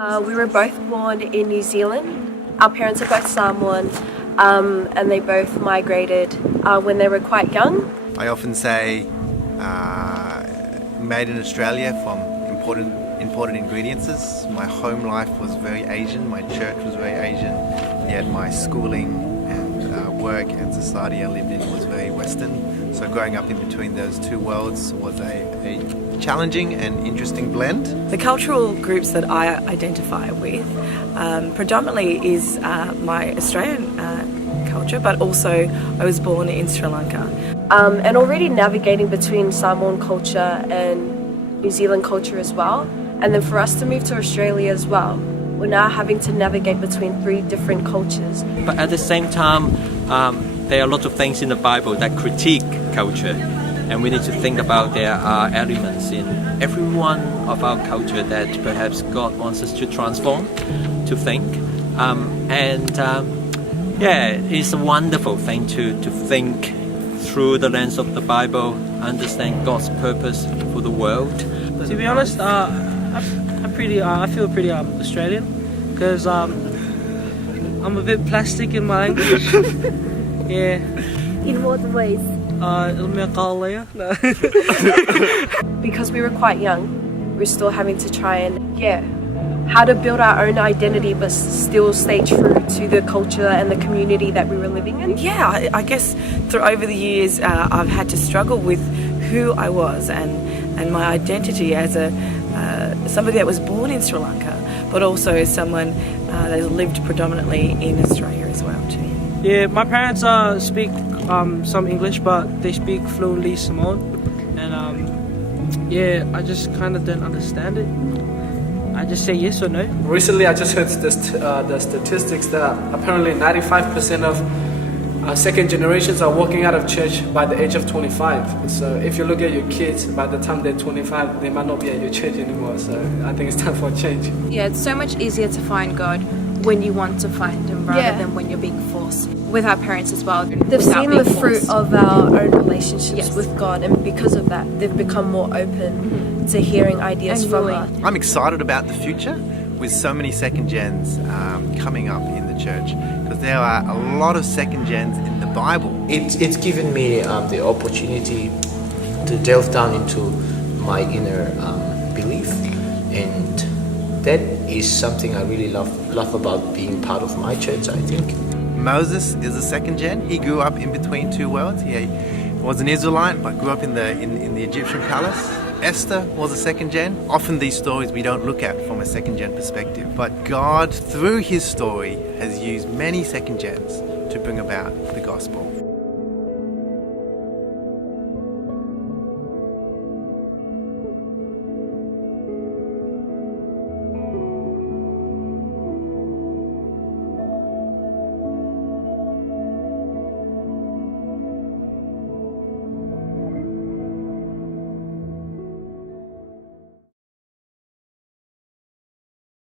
We were both born in New Zealand. Our parents are both Samoan, and they both migrated when they were quite young. I often say made in Australia from imported ingredients. My home life was very Asian, my church was very Asian, yet my schooling and work and society I lived in was very Western. So growing up in between those two worlds was a challenging and interesting blend. The cultural groups that I identify with predominantly is my Australian culture, but also I was born in Sri Lanka. And already navigating between Samoan culture and New Zealand culture as well. And then for us to move to Australia as well, we're now having to navigate between 3 different cultures. But at the same time, there are a lot of things in the Bible that critique culture, and we need to think about there are elements in every one of our culture that perhaps God wants us to transform, to think. It's a wonderful thing to think through the lens of the Bible, understand God's purpose for the world. To be honest, I feel pretty Australian because I'm a bit plastic in my language. Yeah. In what ways? No. Because we were quite young, we're still having to try and, how to build our own identity but still stay true to the culture and the community that we were living in. Yeah, I guess over the years I've had to struggle with who I was and my identity as somebody that was born in Sri Lanka, but also as someone that has lived predominantly in Australia as well too. Yeah, my parents speak some English, but they speak fluently Samoan, and I just kind of don't understand it. I just say yes or no. Recently, I just heard the statistics that apparently 95% of second generations are walking out of church by the age of 25. So if you look at your kids, by the time they're 25, they might not be at your church anymore. So I think it's time for a change. Yeah, it's so much easier to find God when you want to find Him rather than when you're being forced. With our parents as well. They've seen the fruit of our own relationships with God, and because of that, they've become more open to hearing ideas from us. I'm excited about the future with so many second gens coming up in the church, because there are a lot of second gens in the Bible. It's given me the opportunity to delve down into my inner belief, and that is something I really love about being part of my church, I think. Moses is a second gen. He grew up in between two worlds. He was an Israelite, but grew up in the Egyptian palace. Esther was a second gen. Often these stories we don't look at from a second gen perspective, but God, through His story, has used many second gens to bring about the gospel.